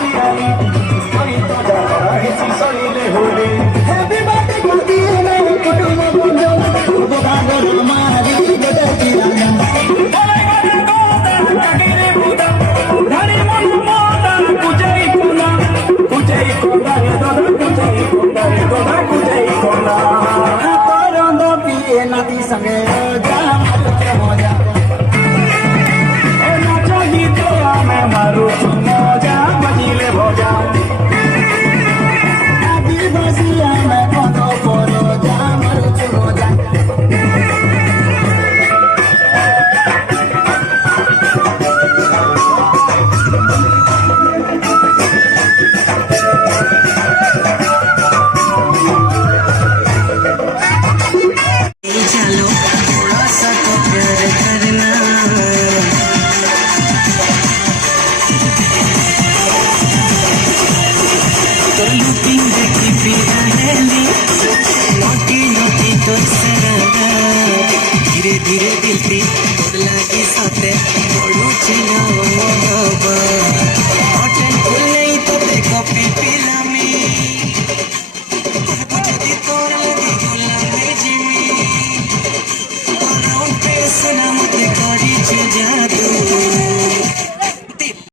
दियाली कोई तो जाता है सोइले होले हैप्पी बर्थडे करती है मैं कुटुंब बंधु बुगागर मारी गदर किराना बोले गदर गोदा कागिरे बुदा धरी मन मोदा कुजई कोना रे दोदा कुजई कोना करंद पिए नाती संगे जा मारुचे मजा मारू मजा बजिले भजा आदिवासिया में कत करो जा मारू मजा चलो थोड़ा सा तो प्यार करना धीरे धीरे दिल थी तोर लागी साथे पड़ू छिलो मोहब्बत